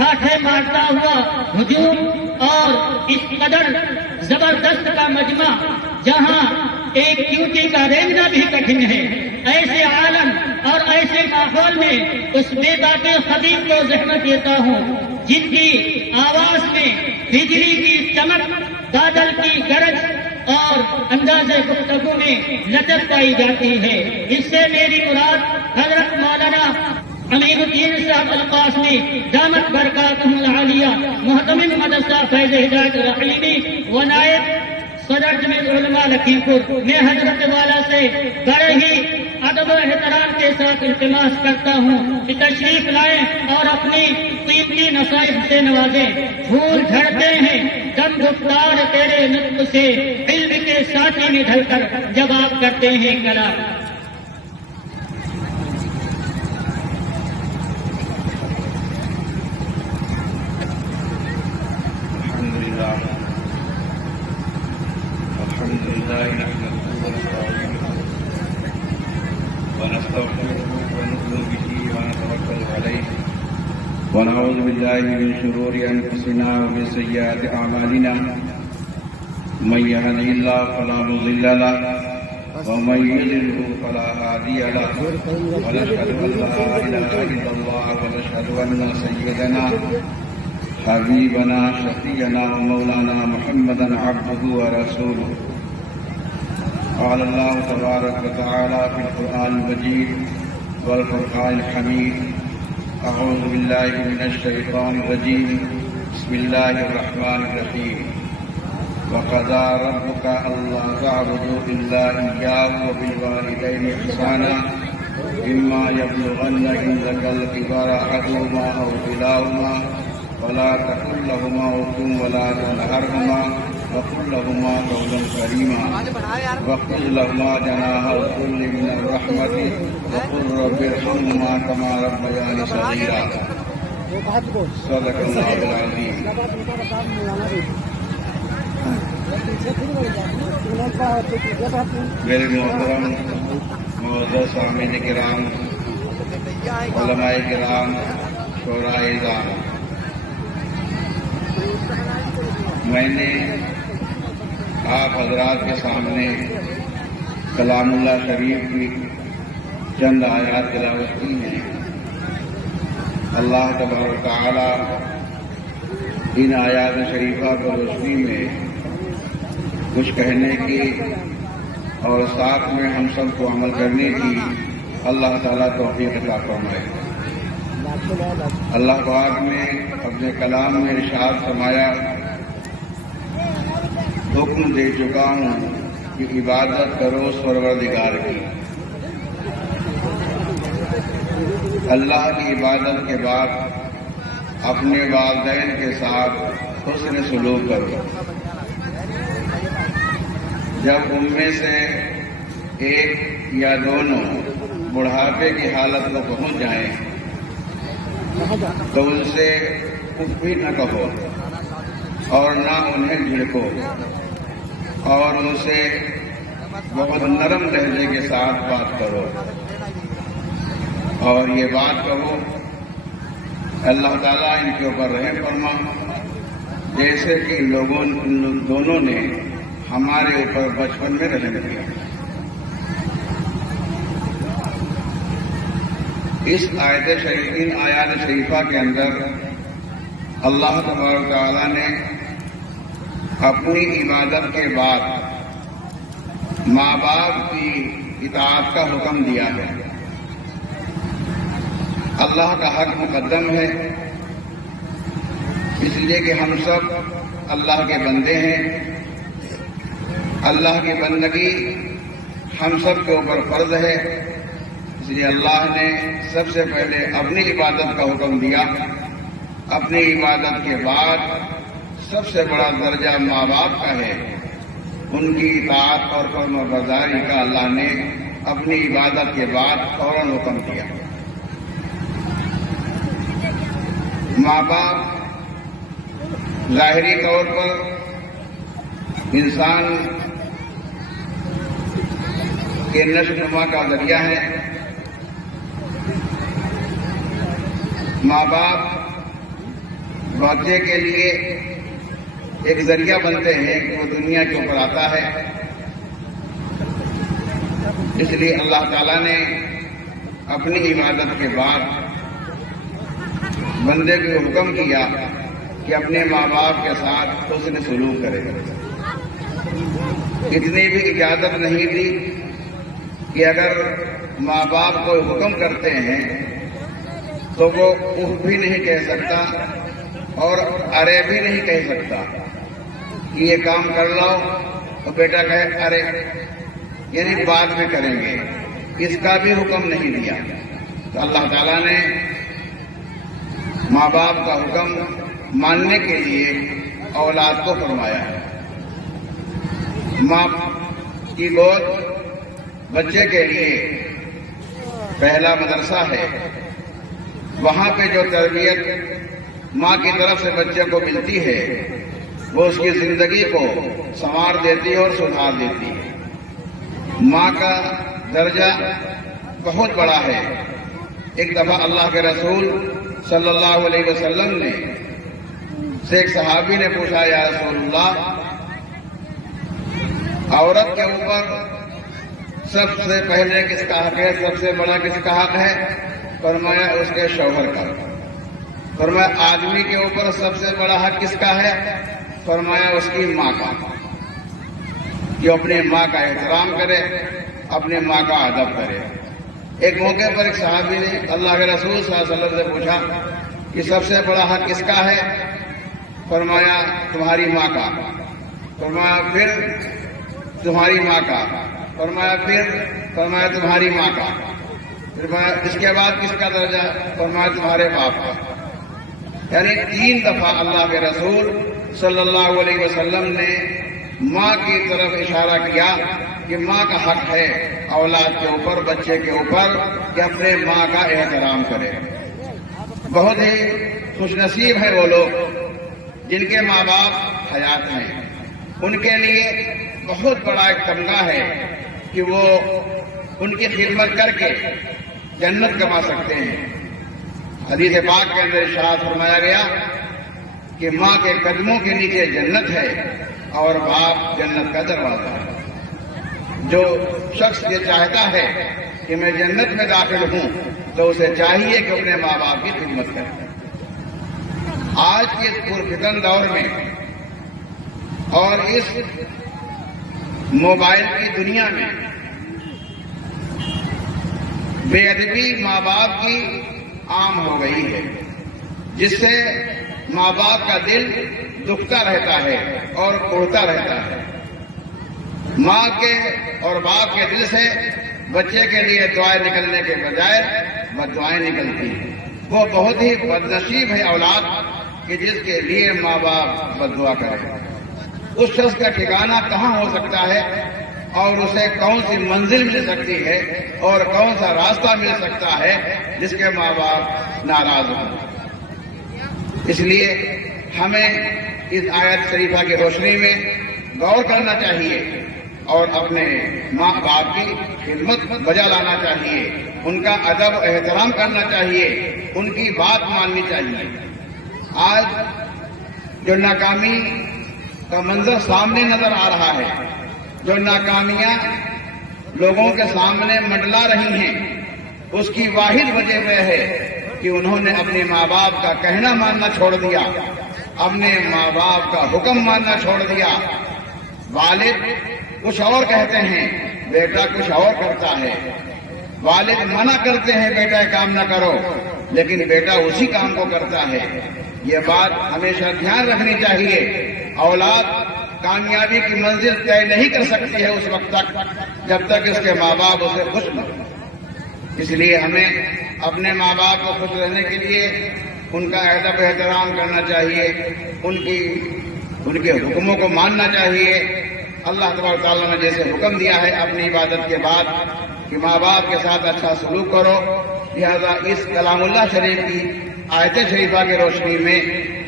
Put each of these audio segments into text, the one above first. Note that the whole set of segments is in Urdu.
ٹھاٹھے مارتا ہوا ہجوم اور اس قدر زبردست کا مجمع جہاں ایک چیونٹی کا رینگنا بھی کٹھن ہے، ایسے عالم اور ایسے ماحول میں اس بے باک خطیب کو زحمت دیتا ہوں جن کی آواز میں بجلی کی چمک، بادل کی گرج اور انداز گفتگو میں لچک پائی جاتی ہے۔ اس سے میری مراد حضرت مولانا امیر الدین صاحب القاسمی دامت برکاتہ العالیہ محتمم مدرسہ فیض ہدایت رحیمی و نائب صدر جمعیت علماء لکھیم پور میں حضرت والا سے بڑے ہی ادب و احترام کے ساتھ التماس کرتا ہوں کہ تشریف لائیں اور اپنی قیمتی نصائح سے نوازیں۔ پھول جھڑتے ہیں دم گفتار تیرے نطق سے، علم کے ساتھی میں ڈھل کر جب آپ کرتے ہیں کلام۔ ونعوذ بالله من شرور أنفسنا ومن سيئات أعمالنا من يهده الله فلا مضل له ومن يضلل فلا هادي له ونشهد أن لا إله إلا الله ونشهد أن سيدنا حبيبنا شفيعنا ومولانا محمدا عبده ورسوله قال الله تبارك وتعالى في القرآن المجيد والفرقان الحميد أعوذ بالله من الشيطان الرجيم بسم الله الرحمن الرحيم وقضى ربك ألا تعبدوا إلا إياه وبالوالدين إحسانا إما يبلغن عندك الكبر أحدهما أو كلاهما ولا تقل لهما أف ولا تنهرهما وقل لهما قولا كريما واخفض لهما جناح الذل من الرحمة وقل رب ارحمهما كما ربياني صغيرا صدق الله العظيم۔ میرے محترم معزز سامعین کرام، علماء کرام، شعراء اعظام، میں نے آپ حضرات کے سامنے کلام اللہ شریف کی چند آیات تلاوت کی ہیں۔ اللہ تبارک و تعالی ان آیات شریفہ کو روشنی میں کچھ کہنے کی اور ساتھ میں ہم سب کو عمل کرنے کی اللہ تعالیٰ توفیق عطا فرمائے۔ اللہ پاک نے اپنے کلام میں ارشاد فرمایا، حکم دے چکا ہوں کہ عبادت کرو پروردگار کی۔ اللہ کی عبادت کے بعد اپنے والدین کے ساتھ حسن سلوک کرو۔ جب ان میں سے ایک یا دونوں بڑھاپے کی حالت میں پہنچ جائیں تو ان سے اف بھی نہ کہو اور نہ انہیں جھڑکو، اور ان سے بہت نرم لہجے کے ساتھ بات کرو، اور یہ بات کہو اللہ تعالیٰ ان کے اوپر رحم فرما، جیسے کہ ان دونوں نے ہمارے اوپر بچپن میں رحم کیا۔ اس ان آیات شریفہ کے اندر اللہ تبارک و تعالیٰ نے اپنی عبادت کے بعد ماں باپ کی اطاعت کا حکم دیا ہے۔ اللہ کا حق مقدم ہے، اس لیے کہ ہم سب اللہ کے بندے ہیں۔ اللہ کی بندگی ہم سب کے اوپر فرض ہے، اس لیے اللہ نے سب سے پہلے اپنی عبادت کا حکم دیا۔ اپنی عبادت کے بعد سب سے بڑا درجہ ماں باپ کا ہے، ان کی اطاعت اور فرمانبرداری کا اللہ نے اپنی عبادت کے بعد فوراً حکم دیا۔ ماں باپ ظاہری طور پر انسان کے نشو نما کا ذریعہ ہے۔ ماں باپ بچے کے لیے ایک ذریعہ بنتے ہیں کہ وہ دنیا کے اوپر آتا ہے. اس لیے اللہ تعالیٰ نے اپنی عبادت کے بعد بندے کو حکم کیا کہ اپنے ماں باپ کے ساتھ حسن سلوک کرے. اتنی بھی اجازت نہیں دی کہ اگر ماں باپ کو حکم کرتے ہیں تو وہ اف بھی نہیں کہہ سکتا اور ارے بھی نہیں کہہ سکتا کہ یہ کام کر لو تو بیٹا کہے ارے، یعنی بعد میں کریں گے. اس کا بھی حکم نہیں دیا. تو اللہ تعالیٰ نے ماں باپ کا حکم ماننے کے لیے اولاد کو فرمایا ہے. ماں کی گود بچے کے لیے پہلا مدرسہ ہے. وہاں پہ جو تربیت ماں کی طرف سے بچے کو ملتی ہے وہ اس کی زندگی کو سنوار دیتی ہے اور سدھار دیتی ہے. ماں کا درجہ بہت بڑا ہے. ایک دفعہ اللہ کے رسول صلی اللہ علیہ وسلم نے سے ایک صحابی نے پوچھا، یا رسول اللہ، عورت کے اوپر سب سے پہلے کس کا حق ہے، سب سے بڑا کس کا حق ہے؟ فرمایا اس کے شوہر کا. فرمایا آدمی کے اوپر سب سے بڑا حق کس کا ہے؟ فرمایا اس کی ماں کا. جو اپنے ماں کا احترام کرے، اپنے ماں کا ادب کرے. ایک موقع پر ایک صحابی نے اللہ کے رسول صلی اللہ علیہ وسلم سے پوچھا کہ سب سے بڑا حق کس کا ہے؟ فرمایا تمہاری ماں کا. فرمایا پھر تمہاری ماں کا. فرمایا فرمایا تمہاری ماں کا. فرمایا اس کے بعد کس کا درجہ؟ فرمایا تمہارے باپ کا. یعنی 3 دفعہ اللہ کے رسول صلی اللہ علیہ وسلم نے ماں کی طرف اشارہ کیا کہ ماں کا حق ہے اولاد کے اوپر، بچے کے اوپر، کہ اپنے ماں کا احترام کرے. بہت ہی خوش نصیب ہے وہ لوگ جن کے ماں باپ حیات ہیں. ان کے لیے بہت بڑا ایک تمغہ ہے کہ وہ ان کی خدمت کر کے جنت کما سکتے ہیں. حدیث پاک کے اندر ارشاد فرمایا گیا کہ ماں کے قدموں کے نیچے جنت ہے اور باپ جنت کا دروازہ ہے. جو شخص یہ چاہتا ہے کہ میں جنت میں داخل ہوں تو اسے چاہیے کہ اپنے ماں باپ کی خدمت کرے. آج کے اس پرفتن دور میں اور اس موبائل کی دنیا میں بے ادبی ماں باپ کی عام ہو گئی ہے، جس سے ماں باپ کا دل دکھتا رہتا ہے اور اڑتا رہتا ہے. ماں کے اور باپ کے دل سے بچے کے لیے دعائیں نکلنے کے بجائے بددعائیں نکلتی ہیں. وہ بہت ہی بدنصیب ہے اولاد کہ جس کے لیے ماں باپ بددعا کرے. اس شخص کا ٹھکانہ کہاں ہو سکتا ہے اور اسے کون سی منزل مل سکتی ہے اور کون سا راستہ مل سکتا ہے جس کے ماں باپ ناراض ہوں. اس لیے ہمیں اس آیت شریفہ کی روشنی میں غور کرنا چاہیے اور اپنے ماں باپ کی خدمت بجا لانا چاہیے. ان کا ادب و احترام کرنا چاہیے، ان کی بات ماننی چاہیے. آج جو ناکامی کا منظر سامنے نظر آ رہا ہے، جو ناکامیاں لوگوں کے سامنے منڈلا رہی ہیں، اس کی واحد وجہ یہ ہے کہ انہوں نے اپنے ماں باپ کا کہنا ماننا چھوڑ دیا، اپنے ماں باپ کا حکم ماننا چھوڑ دیا. والد کچھ اور کہتے ہیں، بیٹا کچھ اور کرتا ہے. والد منع کرتے ہیں بیٹا کام نہ کرو، لیکن بیٹا اسی کام کو کرتا ہے. یہ بات ہمیشہ دھیان رکھنی چاہیے. اولاد کامیابی کی منزل طے نہیں کر سکتی ہے اس وقت تک جب تک اس کے ماں باپ اسے خوش نہ ہوں. اس لیے ہمیں اپنے ماں باپ کو خوش رہنے کے لیے ان کا ادب احترام کرنا چاہیے، ان کے حکموں کو ماننا چاہیے. اللہ تبارک تعالیٰ نے جیسے حکم دیا ہے اپنی عبادت کے بعد کہ ماں باپ کے ساتھ اچھا سلوک کرو، لہذا اس کلام اللہ شریف کی آیت شریفہ کی روشنی میں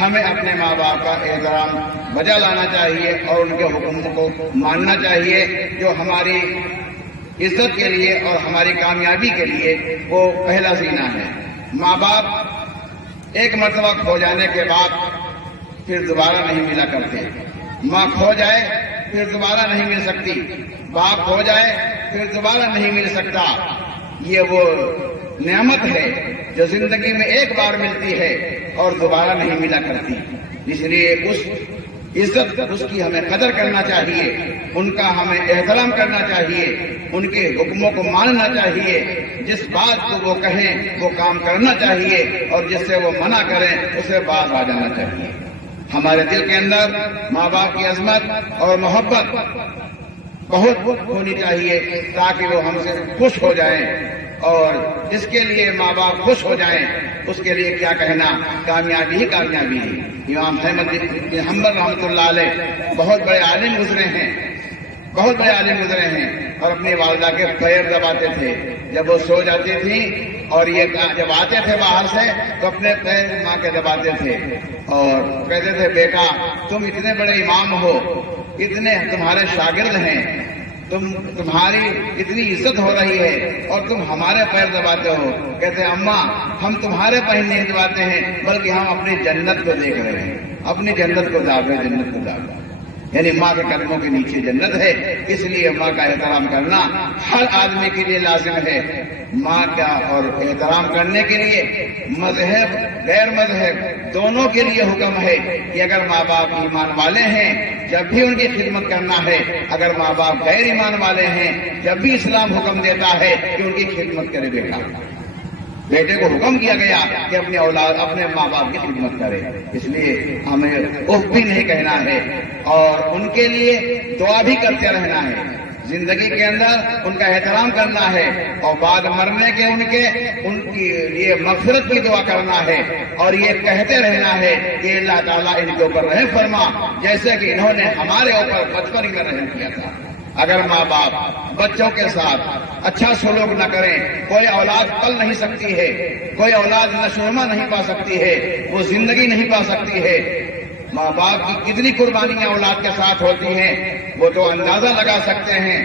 ہمیں اپنے ماں باپ کا احترام بجا لانا چاہیے اور ان کے حکموں کو ماننا چاہیے جو ہماری عزت کے لیے اور ہماری کامیابی کے لیے وہ پہلا زینہ ہے. ماں باپ ایک مرتبہ کھو جانے کے بعد پھر دوبارہ نہیں ملا کرتے، ماں کھو جائے پھر دوبارہ نہیں مل سکتی، باپ کھو جائے پھر دوبارہ نہیں مل سکتا۔ یہ وہ نعمت ہے جو زندگی میں ایک بار ملتی ہے اور دوبارہ نہیں ملا کرتی، اس لیے اس عزت اس کی ہمیں قدر کرنا چاہیے، ان کا ہمیں احترام کرنا چاہیے، ان کے حکموں کو ماننا چاہیے، جس بات کو وہ کہیں وہ کام کرنا چاہیے اور جس سے وہ منع کریں اسے باز آ جانا چاہیے۔ ہمارے دل کے اندر ماں باپ کی عظمت اور محبت بہت ہونی چاہیے تاکہ وہ ہم سے خوش ہو جائیں، اور جس کے لیے ماں باپ خوش ہو جائیں اس کے لیے کیا کہنا، کامیابی ہی کامیابی ہے۔ امام احمد بن حنبل رحمۃ اللہ علیہ بہت بڑے عالم گزرے ہیں، بہت بڑے عالم گزرے ہیں، اور اپنی والدہ کے پیر دباتے تھے جب وہ سو جاتی تھی، اور یہ جب آتے تھے باہر سے تو اپنے پیر ماں کے دباتے تھے اور کہتے تھے بیٹا تم اتنے بڑے امام ہو، اتنے تمہارے شاگرد ہیں، تمہاری اتنی عزت ہو رہی ہے اور تم ہمارے پیر دباتے ہو۔ کہتے ہیں اماں ہم تمہارے پیر نہیں دباتے ہیں بلکہ ہم اپنی جنت کو دیکھ رہے ہیں، اپنی جنت کو داغ رہے ہیں، جنت کو داغ رہے ہیں، یعنی ماں کے قدموں کے نیچے جنت ہے، اس لیے ماں کا احترام کرنا ہر آدمی کے لیے لازم ہے۔ ماں کا اور احترام کرنے کے لیے مذہب غیر مذہب دونوں کے لیے حکم ہے کہ اگر ماں باپ ایمان والے ہیں جب بھی ان کی خدمت کرنا ہے، اگر ماں باپ غیر ایمان والے ہیں جب بھی اسلام حکم دیتا ہے کہ ان کی خدمت کرے بیٹا۔ بیٹے کو حکم کیا گیا کہ اپنے اولاد اپنے ماں باپ کی خدمت کرے، اس لیے ہمیں اف بھی نہیں کہنا ہے اور ان کے لیے دعا بھی کرتے رہنا ہے، زندگی کے اندر ان کا احترام کرنا ہے، اور بعد مرنے کے ان کی لیے مغفرت کی دعا کرنا ہے، اور یہ کہتے رہنا ہے کہ اللہ تعالیٰ ان کے اوپر رحم فرما جیسے کہ انہوں نے ہمارے اوپر بچپن میں رحم کیا تھا۔ اگر ماں باپ بچوں کے ساتھ اچھا سلوک نہ کریں، کوئی اولاد پل نہیں سکتی ہے، کوئی اولاد نشوونما نہیں پا سکتی ہے، وہ زندگی نہیں پا سکتی ہے۔ ماں باپ کی کتنی قربانیاں اولاد کے ساتھ ہوتی ہیں وہ تو اندازہ لگا سکتے ہیں،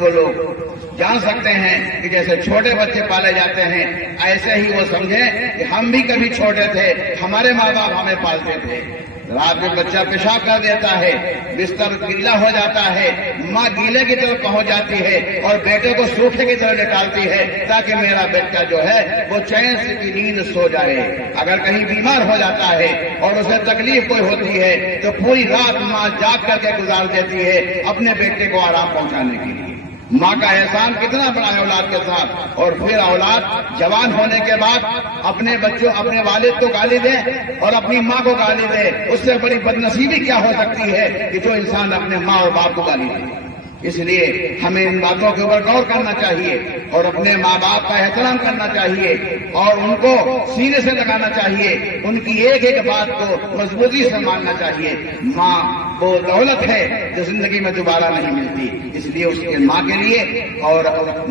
وہ لوگ جان سکتے ہیں کہ جیسے چھوٹے بچے پالے جاتے ہیں ایسے ہی وہ سمجھیں کہ ہم بھی کبھی چھوٹے تھے، ہمارے ماں باپ ہمیں پالتے تھے۔ رات میں بچہ پیشاب کر دیتا ہے، بستر گیلا ہو جاتا ہے، ماں گیلے کی طرف پہنچ جاتی ہے اور بیٹے کو سوکھے کی طرف نکالتی ہے تاکہ میرا بیٹا جو ہے وہ چین سے کی نیند سو جائے۔ اگر کہیں بیمار ہو جاتا ہے اور اسے تکلیف کوئی ہوتی ہے تو پوری رات ماں جاگ کر کے گزار دیتی ہے اپنے بیٹے کو آرام پہنچانے کے لیے۔ ماں کا احسان کتنا بڑا ہے اولاد کے ساتھ، اور پھر اولاد جوان ہونے کے بعد اپنے بچوں اپنے والد کو گالی دے اور اپنی ماں کو گالی دے، اس سے بڑی بدنصیبی کیا ہو سکتی ہے کہ جو انسان اپنے ماں اور باپ کو گالی دے۔ اس لیے ہمیں ان باتوں کے اوپر غور کرنا چاہیے اور اپنے ماں باپ کا احترام کرنا چاہیے اور ان کو سینے سے لگانا چاہیے، ان کی ایک ایک بات کو مضبوطی سے ماننا چاہیے۔ ماں وہ دولت ہے جو زندگی میں دوبارہ نہیں ملتی، اس لیے اس کے ماں کے لیے اور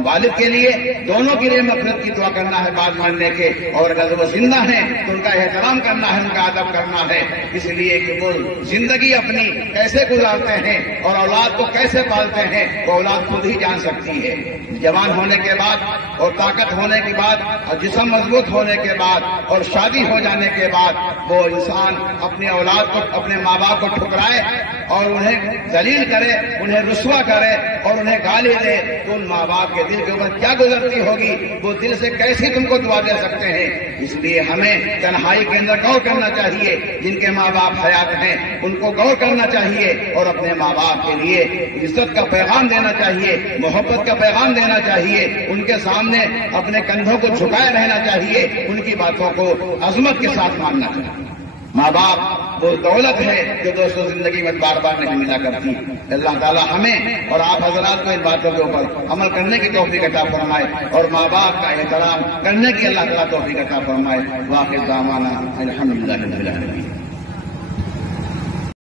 والد کے لیے دونوں کے لیے مغفرت کی دعا کرنا ہے بعد مرنے کے، اور اگر وہ زندہ ہیں تو ان کا احترام کرنا ہے، ان کا ادب کرنا ہے، اس لیے کہ وہ زندگی اپنی کیسے گزارتے ہیں اور اولاد کو کیسے پالتے ہیں وہ اولاد خود ہی جان سکتی ہے۔ جوان ہونے کے بعد اور طاقت ہونے کے بعد اور جسم مضبوط ہونے کے بعد اور شادی ہو جانے کے بعد وہ انسان اپنے اولاد کو اپنے ماں باپ کو ٹھکرائے اور انہیں ذلیل کرے، انہیں رسوا کرے اور انہیں گالی دے تو ان ماں باپ کے دل کے اوپر کیا گزرتی ہوگی، وہ دل سے کیسے تم کو دعا دے سکتے ہیں۔ اس لیے ہمیں تنہائی کے اندر غور کرنا چاہیے، جن کے ماں باپ حیات ہیں ان کو غور کرنا چاہیے اور اپنے ماں باپ کے لیے عزت کا پیغام دینا چاہیے، محبت کا پیغام دینا چاہیے، ان کے سامنے اپنے کندھوں کو جھکائے رہنا چاہیے، ان کی باتوں کو عظمت کے ساتھ ماننا چاہیے۔ ماں باپ وہ دولت ہے جو دوستوں زندگی میں بار بار نہیں ملا کرتی۔ اللہ تعالیٰ ہمیں اور آپ حضرات کو ان باتوں کے اوپر عمل کرنے کی توفیق عطا فرمائے اور ماں باپ کا احترام کرنے کی اللہ تعالیٰ توفیق عطا فرمائے۔ واقع دعوانا الحمدللہ رب العالمین۔